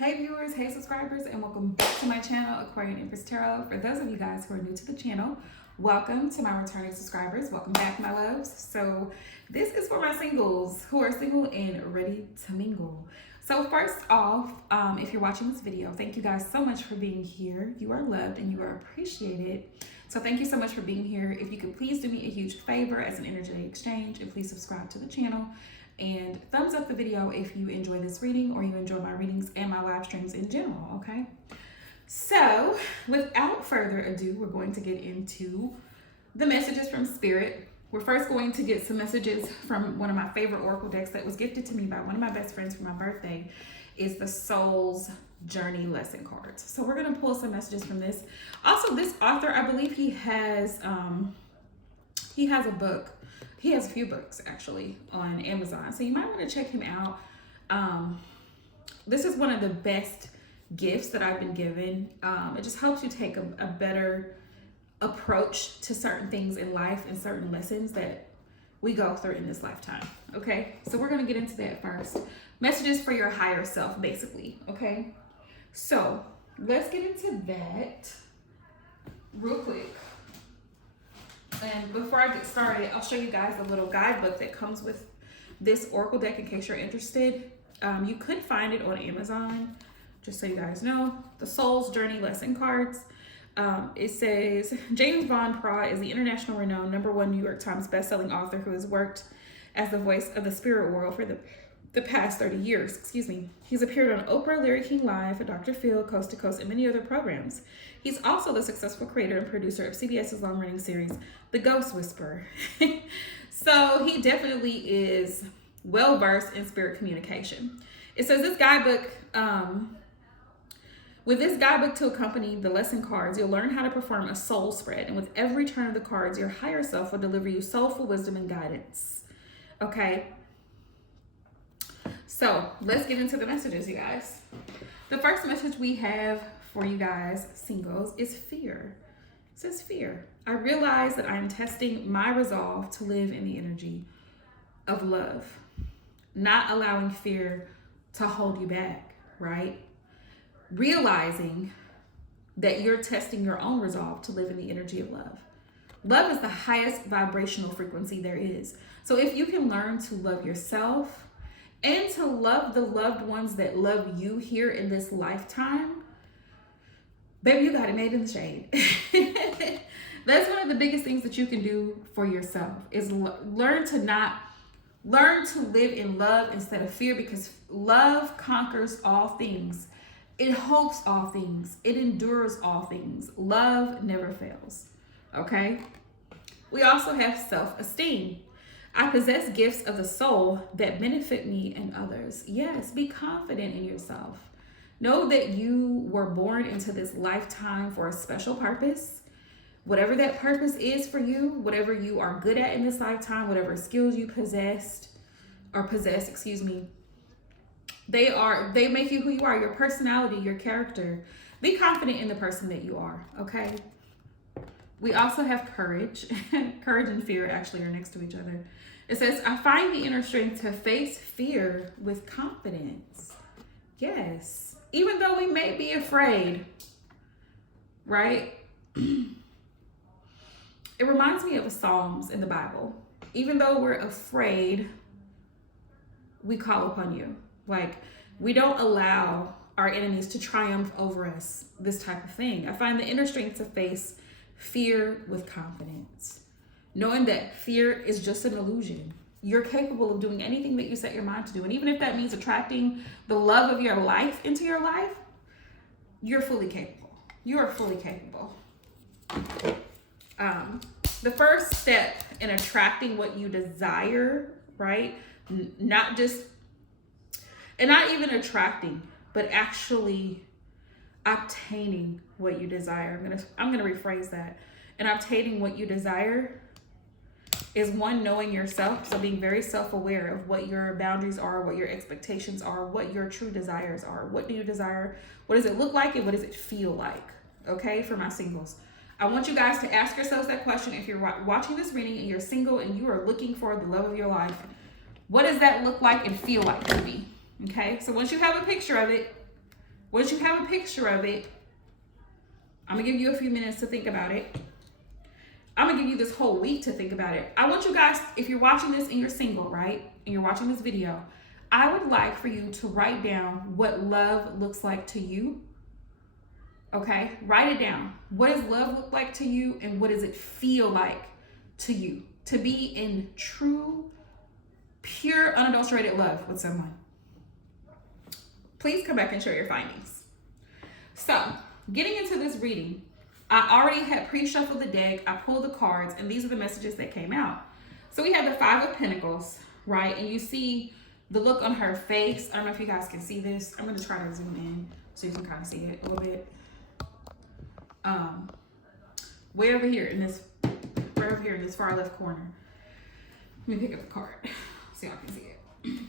Hey viewers, hey subscribers, and welcome back to my channel, Aquarian Empress Tarot. For those of you guys who are new to the channel, welcome. To my returning subscribers, welcome back, my loves. So this is for my singles who are single and ready to mingle. So first off, if you're watching this video, thank you guys so much for being here. You are loved and you are appreciated. So thank you so much for being here. If you could please do me a huge favor as an energetic exchange and please subscribe to the channel. And thumbs up the video if you enjoy this reading or you enjoy my readings and my live streams in general, okay? So without further ado, we're going to get into the messages from Spirit. We're first going to get some messages from one of my favorite oracle decks that was gifted to me by one of my best friends for my birthday. Is the Soul's Journey lesson cards. So we're going to pull some messages from this. Also, this author, I believe he has a book. He has a few books actually on Amazon, so you might want to check him out. This is one of the best gifts that I've been given. It just helps you take a better approach to certain things in life and certain lessons that we go through in this lifetime. Okay, so we're going to get into that first. Messages for your higher self, basically. Okay, so let's get into that real quick. And before I get started, I'll show you guys a little guidebook that comes with this oracle deck in case you're interested. You could find it on Amazon, just so you guys know. The Soul's Journey lesson cards. It says, James Von Praagh is the international renowned #1 New York Times bestselling author who has worked as the voice of the spirit world for the past 30 years. Excuse me. He's appeared on Oprah, Larry King Live, Dr. Phil, Coast to Coast, and many other programs. He's also the successful creator and producer of CBS's long-running series, The Ghost Whisperer. So he definitely is well-versed in spirit communication. It says this guidebook, with this guidebook to accompany the lesson cards, you'll learn how to perform a soul spread. And with every turn of the cards, your higher self will deliver you soulful wisdom and guidance. Okay? So let's get into the messages, you guys. The first message we have for you guys, singles, is fear. It says fear. I realize that I am testing my resolve to live in the energy of love, not allowing fear to hold you back, right? Realizing that you're testing your own resolve to live in the energy of love. Love is the highest vibrational frequency there is. So if you can learn to love yourself and to love the loved ones that love you here in this lifetime, baby, you got it made in the shade. That's one of the biggest things that you can do for yourself is learn to live in love instead of fear, because love conquers all things. It hopes all things. It endures all things. Love never fails. Okay? We also have self-esteem. I possess gifts of the soul that benefit me and others. Yes, be confident in yourself. Know that you were born into this lifetime for a special purpose. Whatever that purpose is for you, whatever you are good at in this lifetime, whatever skills you possess, they make you who you are, your personality, your character. Be confident in the person that you are, okay? We also have courage. Courage and fear actually are next to each other. It says, I find the inner strength to face fear with confidence. Yes. Even though we may be afraid, right? It reminds me of the Psalms in the Bible. Even though we're afraid, we call upon you. Like, we don't allow our enemies to triumph over us, this type of thing. I find the inner strength to face fear with confidence, knowing that fear is just an illusion. You're capable of doing anything that you set your mind to do. And even if that means attracting the love of your life into your life, you're fully capable. You are fully capable. The first step in attracting what you desire, right? Not even attracting, but actually obtaining what you desire. I'm gonna rephrase that. And obtaining what you desire is one, knowing yourself, so being very self-aware of what your boundaries are, what your expectations are, what your true desires are. What do you desire? What does it look like and what does it feel like? Okay, for my singles. I want you guys to ask yourselves that question. If you're watching this reading and you're single and you are looking for the love of your life, what does that look like and feel like to me? Okay, so once you have a picture of it, once you have a picture of it, I'm gonna give you a few minutes to think about it. I'm gonna give you this whole week to think about it. I want you guys, if you're watching this and you're single, right? And you're watching this video, I would like for you to write down what love looks like to you. Okay, write it down. What does love look like to you, and what does it feel like to you to be in true, pure, unadulterated love with someone? Please come back and share your findings. So, getting into this reading, I already had pre-shuffled the deck. I pulled the cards, and these are the messages that came out. So we have the Five of Pentacles, right? And you see the look on her face. I don't know if you guys can see this. I'm going to try to zoom in so you can kind of see it a little bit. Way over here in this far left corner. Let me pick up the card so y'all can see it.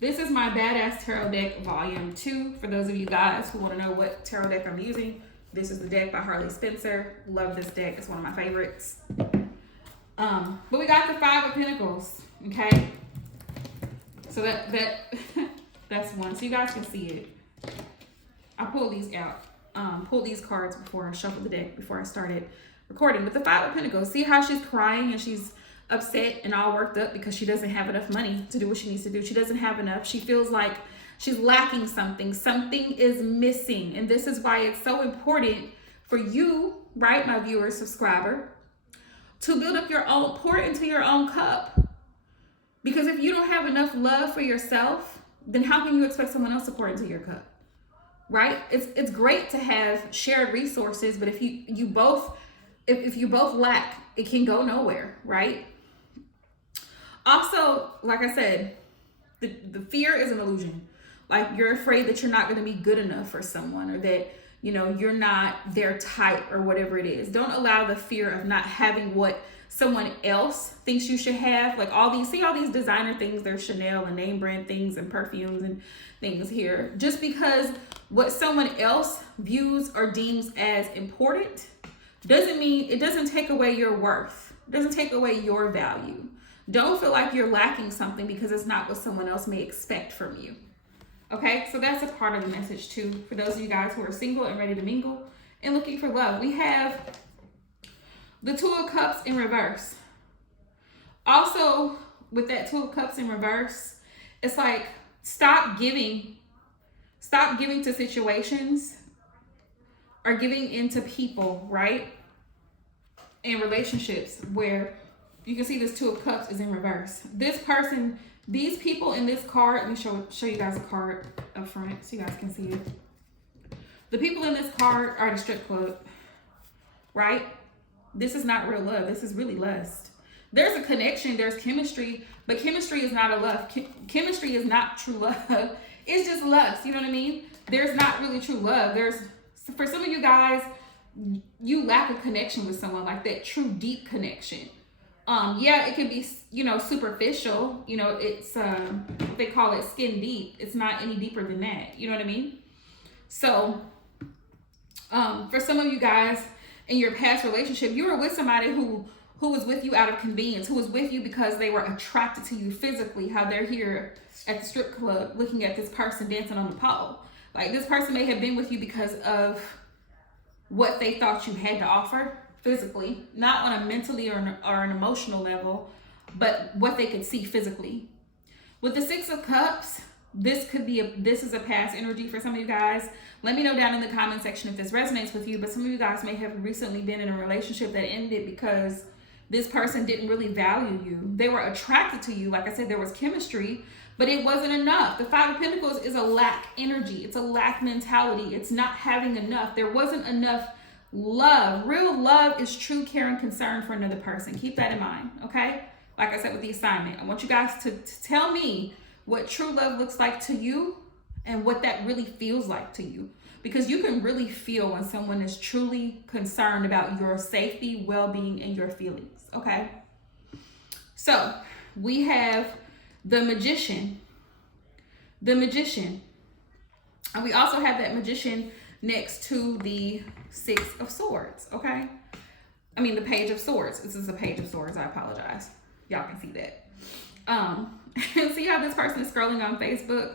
This is my Badass Tarot Deck Volume 2. For those of you guys who want to know what tarot deck I'm using, this is the deck by Harley Spencer. Love this deck. It's one of my favorites. But we got the Five of Pentacles, okay? So that's one. So you guys can see it. I pulled these out. Pulled these cards before I shuffled the deck, before I started recording. But the Five of Pentacles, see how she's crying and she's upset and all worked up because she doesn't have enough money to do what she needs to do. She doesn't have enough. She feels like she's lacking something. Something is missing. And this is why it's so important for you, right, my viewer, subscriber, to build up your own, pour into your own cup. Because if you don't have enough love for yourself, then how can you expect someone else to pour into your cup? Right? It's great to have shared resources, but if you both lack, it can go nowhere, right? Also, like I said, the fear is an illusion. Like, you're afraid that you're not going to be good enough for someone, or that, you know, you're not their type, or whatever it is. Don't allow the fear of not having what someone else thinks you should have. Like all these designer things, there's Chanel and name brand things and perfumes and things here. Just because what someone else views or deems as important it doesn't take away your worth. It doesn't take away your value. Don't feel like you're lacking something because it's not what someone else may expect from you. Okay, so that's a part of the message too. For those of you guys who are single and ready to mingle and looking for love, we have the Two of Cups in reverse. Also, with that Two of Cups in reverse, it's like, stop giving to situations or giving into people, right? In relationships where you can see this Two of Cups is in reverse. This person, these people in this card, let me show you guys a card up front so you guys can see it. The people in this card are at a strip club, right? This is not real love. This is really lust. There's a connection, there's chemistry, but chemistry is not a love. Chemistry is not true love. It's just lust, you know what I mean? There's not really true love. For some of you guys, you lack a connection with someone, like that true deep connection. Yeah, it can be, you know, superficial. You know, it's they call it skin deep. It's not any deeper than that. You know what I mean? So, for some of you guys in your past relationship, you were with somebody who was with you out of convenience, who was with you because they were attracted to you physically, how they're here at the strip club looking at this person dancing on the pole. Like, this person may have been with you because of what they thought you had to offer physically, not on a mentally or an emotional level, but what they could see physically. With the Six of Cups, this is a past energy for some of you guys. Let me know down in the comment section if this resonates with you, but some of you guys may have recently been in a relationship that ended because this person didn't really value you. They were attracted to you. Like I said, there was chemistry, but it wasn't enough. The Five of Pentacles is a lack energy. It's a lack mentality. It's not having enough. There wasn't enough love. Real love is true care and concern for another person. Keep that in mind, okay? Like I said with the assignment, I want you guys to tell me what true love looks like to you and what that really feels like to you. Because you can really feel when someone is truly concerned about your safety, well-being, and your feelings, okay? So we have the Magician. The Magician. And we also have that Magician next to the Six of Swords, okay? I mean, the Page of Swords. This is a Page of Swords. I apologize. Y'all can see that. See how this person is scrolling on Facebook?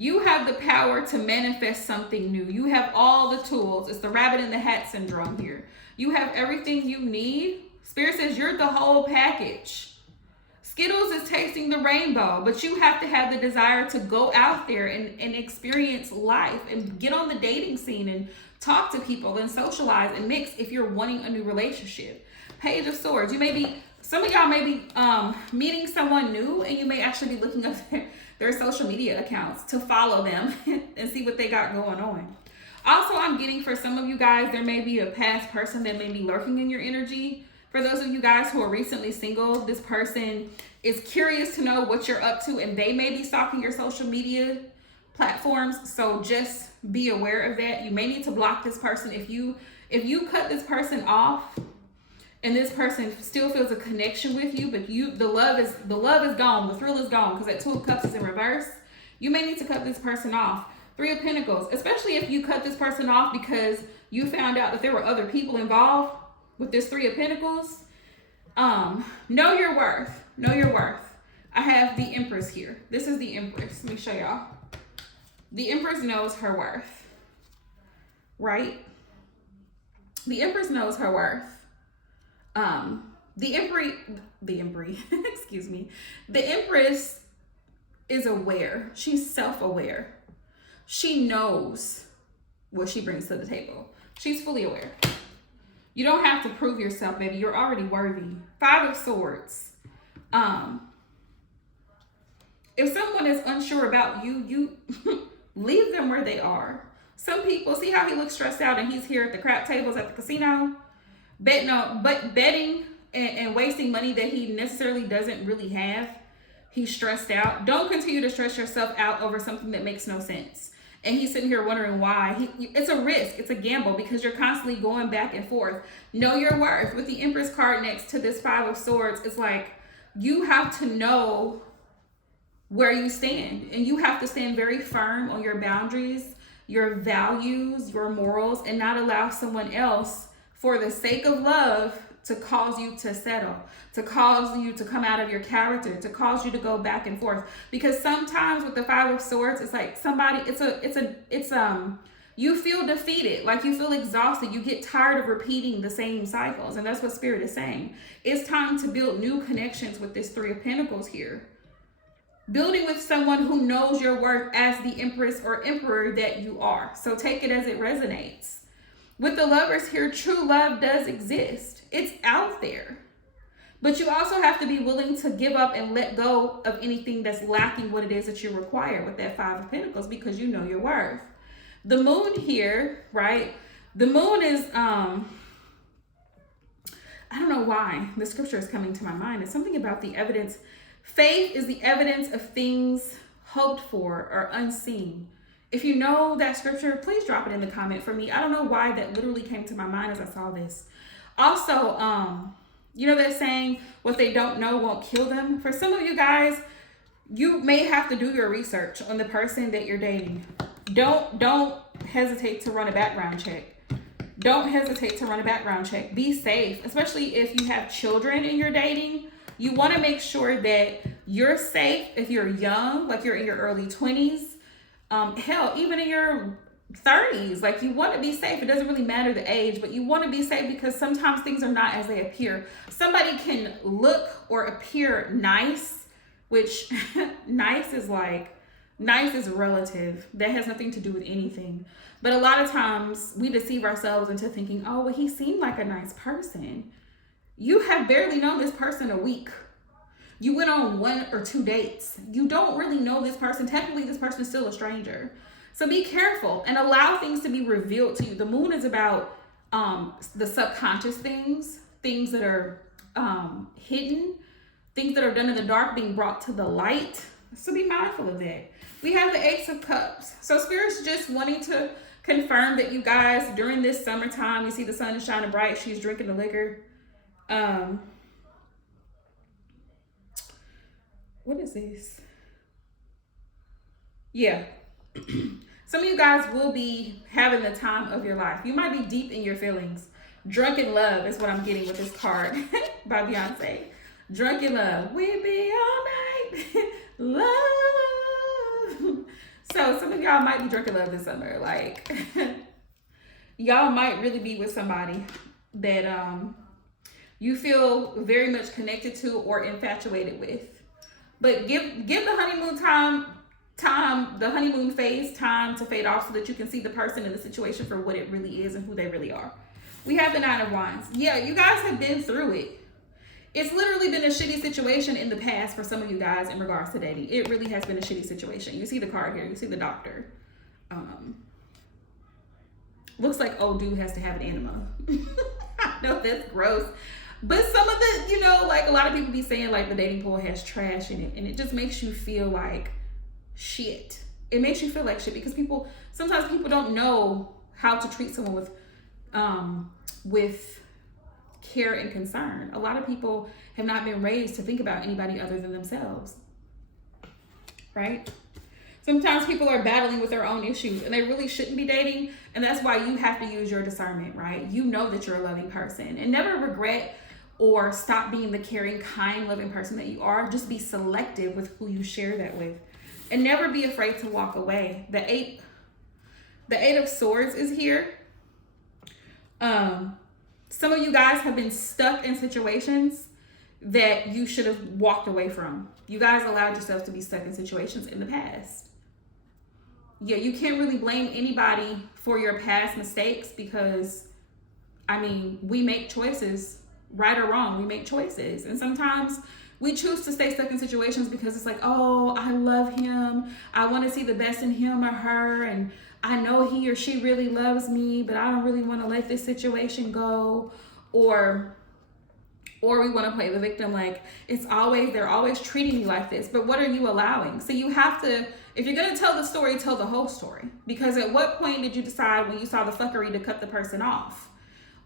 You have the power to manifest something new. You have all the tools. It's the rabbit in the hat syndrome here. You have everything you need. Spirit says you're the whole package. Skittles is tasting the rainbow, but you have to have the desire to go out there and experience life and get on the dating scene and talk to people and socialize and mix if you're wanting a new relationship. Page of Swords. You may be, some of y'all may be meeting someone new, and you may actually be looking up their social media accounts to follow them and see what they got going on. Also, I'm getting for some of you guys, there may be a past person that may be lurking in your energy. For those of you guys who are recently single, this person is curious to know what you're up to, and they may be stalking your social media platforms. So just be aware of that. You may need to block this person. If you cut this person off and this person still feels a connection with you, but the love is gone, the thrill is gone, because that Two of Cups is in reverse, you may need to cut this person off. Three of Pentacles, especially if you cut this person off because you found out that there were other people involved with this Three of Pentacles. Know your worth. Know your worth. I have the Empress here. This is the Empress. Let me show y'all. The Empress knows her worth, right? The Empress knows her worth. Excuse me. The Empress is aware. She's self-aware. She knows what she brings to the table. She's fully aware. You don't have to prove yourself, baby. You're already worthy. Five of Swords. If someone is unsure about you, you leave them where they are. Some people, see how he looks stressed out and he's here at the crap tables at the casino, betting and wasting money that he necessarily doesn't really have. He's stressed out. Don't continue to stress yourself out over something that makes no sense. And he's sitting here wondering why. It's a risk. It's a gamble because you're constantly going back and forth. Know your worth. With the Empress card next to this Five of Swords, it's like you have to know where you stand. And you have to stand very firm on your boundaries, your values, your morals, and not allow someone else, for the sake of love, to cause you to settle, to cause you to come out of your character, to cause you to go back and forth. Because sometimes with the Five of Swords, it's like somebody, you feel defeated, like you feel exhausted. You get tired of repeating the same cycles. And that's what Spirit is saying. It's time to build new connections with this Three of Pentacles here. Building with someone who knows your worth as the Empress or Emperor that you are. So take it as it resonates. With the Lovers here, true love does exist. It's out there. But you also have to be willing to give up and let go of anything that's lacking what it is that you require with that Five of Pentacles, because you know your worth. The Moon here, right? The Moon is, I don't know why the scripture is coming to my mind. It's something about the evidence. Faith is the evidence of things hoped for or unseen. If you know that scripture, please drop it in the comment for me. I don't know why that literally came to my mind as I saw this. Also, you know that saying, what they don't know won't kill them? For some of you guys, you may have to do your research on the person that you're dating. Don't hesitate to run a background check. Don't hesitate to run a background check. Be safe, especially if you have children and you're dating. You want to make sure that you're safe if you're young, like you're in your early 20s. Hell, even in your 30s, like you want to be safe. It doesn't really matter the age, but you want to be safe because sometimes things are not as they appear. Somebody can look or appear nice, which nice is relative. That has nothing to do with anything. But a lot of times we deceive ourselves into thinking, oh, well, he seemed like a nice person. You have barely known this person a week. You went on 1 or 2 dates. You don't really know this person. Technically, this person is still a stranger. So be careful and allow things to be revealed to you. The Moon is about the subconscious things that are hidden, things that are done in the dark being brought to the light. So be mindful of that. We have the Ace of Cups. So Spirit's just wanting to confirm that you guys, during this summertime, you see the sun is shining bright. She's drinking the liquor. What is this? Yeah. Some of you guys will be having the time of your life. You might be deep in your feelings. Drunk in love is what I'm getting with this card by Beyonce. Drunk in love. We be all night. Love. So some of y'all might be drinking love this summer. Like, y'all might really be with somebody that you feel very much connected to or infatuated with. But give the honeymoon the honeymoon phase time to fade off so that you can see the person and the situation for what it really is and who they really are. We have the 9 of Wands. Yeah, you guys have been through it. It's literally been a shitty situation in the past for some of you guys in regards to dating. It really has been a shitty situation. You see the card here. You see the doctor. Looks like old dude has to have an enema. I know that's gross. But some of the, you know, like a lot of people be saying like the dating pool has trash in it. And it just makes you feel like shit. It makes you feel like shit because sometimes people don't know how to treat someone with care and concern. A lot of people have not been raised to think about anybody other than themselves, right? Sometimes people are battling with their own issues and they really shouldn't be dating, and that's why you have to use your discernment, right? You know that you're a loving person, and never regret or stop being the caring, kind, loving person that you are. Just be selective with who you share that with, and never be afraid to walk away. The eight of Swords is here. Some of you guys have been stuck in situations that you should have walked away from. You guys allowed yourselves to be stuck in situations in the past. Yeah, you can't really blame anybody for your past mistakes because, I mean, we make choices, right or wrong, we make choices. And sometimes we choose to stay stuck in situations because it's like, oh, I love him. I want to see the best in him or her. And I know he or she really loves me, but I don't really want to let this situation go. Or we want to play the victim, like they're always treating me like this. But what are you allowing? So you have to, if you're going to tell the story, tell the whole story. Because at what point did you decide when you saw the fuckery to cut the person off?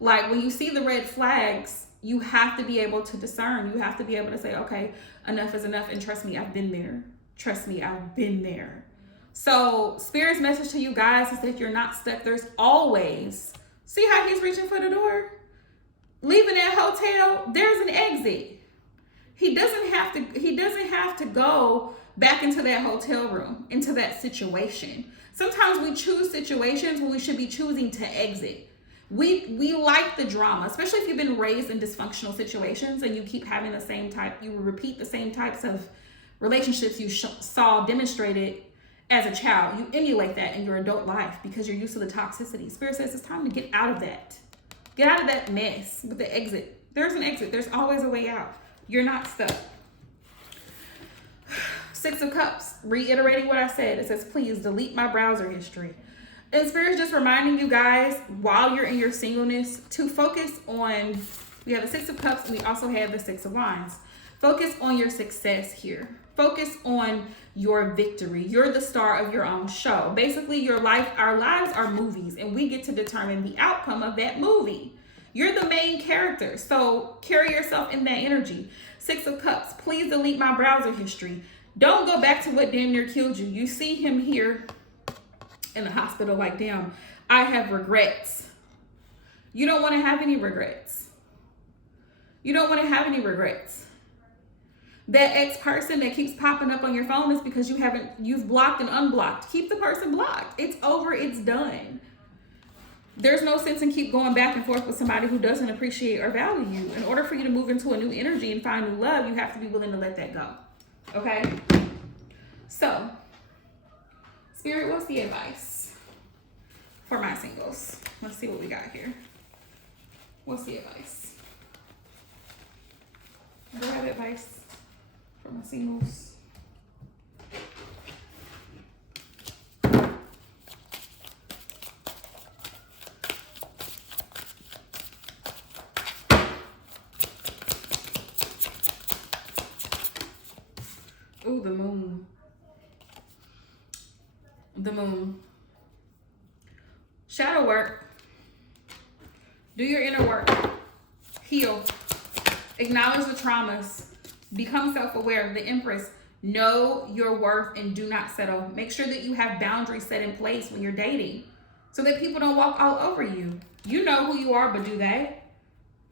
Like when you see the red flags, you have to be able to discern. You have to be able to say, okay, enough is enough. And trust me, I've been there. Trust me, I've been there. So Spirit's message to you guys is that you're not stuck. There's always, see how he's reaching for the door? Leaving that hotel, there's an exit. He doesn't have to go back into that hotel room, into that situation. Sometimes we choose situations when we should be choosing to exit. We like the drama, especially if you've been raised in dysfunctional situations and you keep having you repeat the same types of relationships you saw demonstrated as a child. You emulate that in your adult life because you're used to the toxicity. Spirit says it's time to get out of that. Get out of that mess with the exit. There's an exit. There's always a way out. You're not stuck. 6 of Cups, reiterating what I said. It says, please delete my browser history. And Spirit's just reminding you guys, while you're in your singleness, to focus on, we have the 6 of Cups and we also have the 6 of Wands. Focus on your success here. Focus on your victory. You're the star of your own show. Basically, our lives are movies, and we get to determine the outcome of that movie. You're the main character, so carry yourself in that energy. 6 of Cups, please delete my browser history. Don't go back to what damn near killed you. You see him here in the hospital like, damn, I have regrets. You don't want to have any regrets. You don't want to have any regrets. That ex-person that keeps popping up on your phone is because you've blocked and unblocked. Keep the person blocked. It's over, it's done. There's no sense in keep going back and forth with somebody who doesn't appreciate or value you. In order for you to move into a new energy and find new love, you have to be willing to let that go. Okay? So, Spirit, what's the advice for my singles? Let's see what we got here. What's the advice? Do I have advice for my singles? Ooh, the moon. The moon. Shadow work. Do your inner work. Heal. Acknowledge the traumas. Become self-aware. The Empress. Know your worth and do not settle. Make sure that you have boundaries set in place when you're dating so that people don't walk all over you. You know who you are, but do they?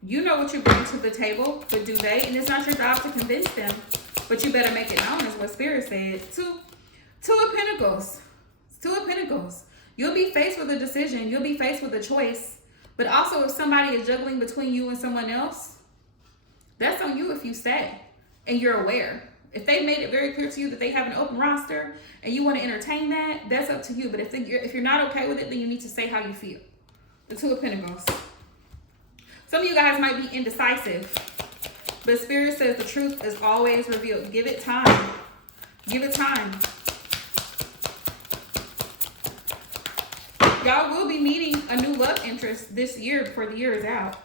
You know what you bring to the table, but do they? And it's not your job to convince them, but you better make it known, is what Spirit said. Two of Pentacles. Two of Pentacles. You'll be faced with a decision. You'll be faced with a choice. But also, if somebody is juggling between you and someone else, that's on you if you stay and you're aware. If they made it very clear to you that they have an open roster and you want to entertain that, that's up to you. But if you're not okay with it, then you need to say how you feel. The Two of Pentacles. Some of you guys might be indecisive, but Spirit says the truth is always revealed. Give it time. Give it time. Y'all will be meeting a new love interest this year before the year is out.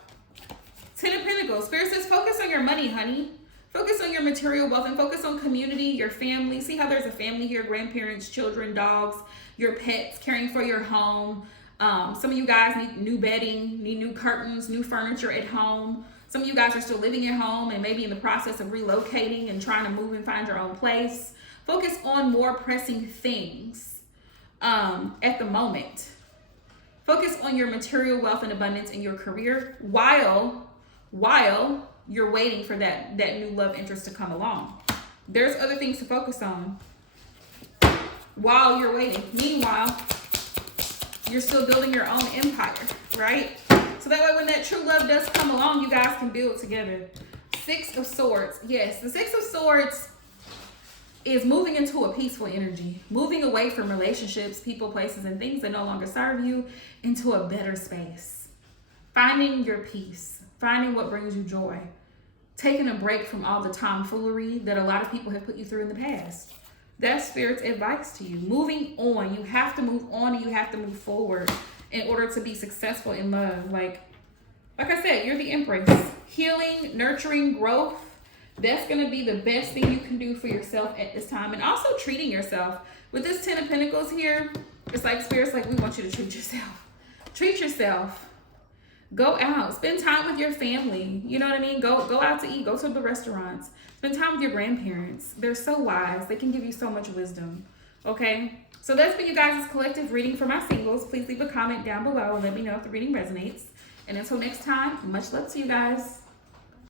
Ten of Pentacles. Spirit says focus on your money, honey. Focus on your material wealth and focus on community, your family. See how there's a family here, grandparents, children, dogs, your pets, caring for your home. Some of you guys need new bedding, need new curtains, new furniture at home. Some of you guys are still living at home and maybe in the process of relocating and trying to move and find your own place. Focus on more pressing things at the moment. Focus on your material wealth and abundance in your career while you're waiting for that new love interest to come along. There's other things to focus on while you're waiting. Meanwhile, you're still building your own empire, right? So that way when that true love does come along, you guys can build together. Six of Swords. Yes, the Six of Swords is moving into a peaceful energy. Moving away from relationships, people, places, and things that no longer serve you into a better space. Finding your peace. Finding what brings you joy. Taking a break from all the tomfoolery that a lot of people have put you through in the past. That's Spirit's advice to you. Moving on. You have to move on and you have to move forward in order to be successful in love. Like I said, you're the Empress. Healing, nurturing, growth. That's going to be the best thing you can do for yourself at this time. And also treating yourself. With this Ten of Pentacles here, it's like Spirit's like, we want you to treat yourself. Treat yourself. Go out. Spend time with your family. You know what I mean? Go out to eat. Go to the restaurants. Spend time with your grandparents. They're so wise. They can give you so much wisdom. Okay? So that's been you guys' collective reading for my singles. Please leave a comment down below and let me know if the reading resonates. And until next time, much love to you guys.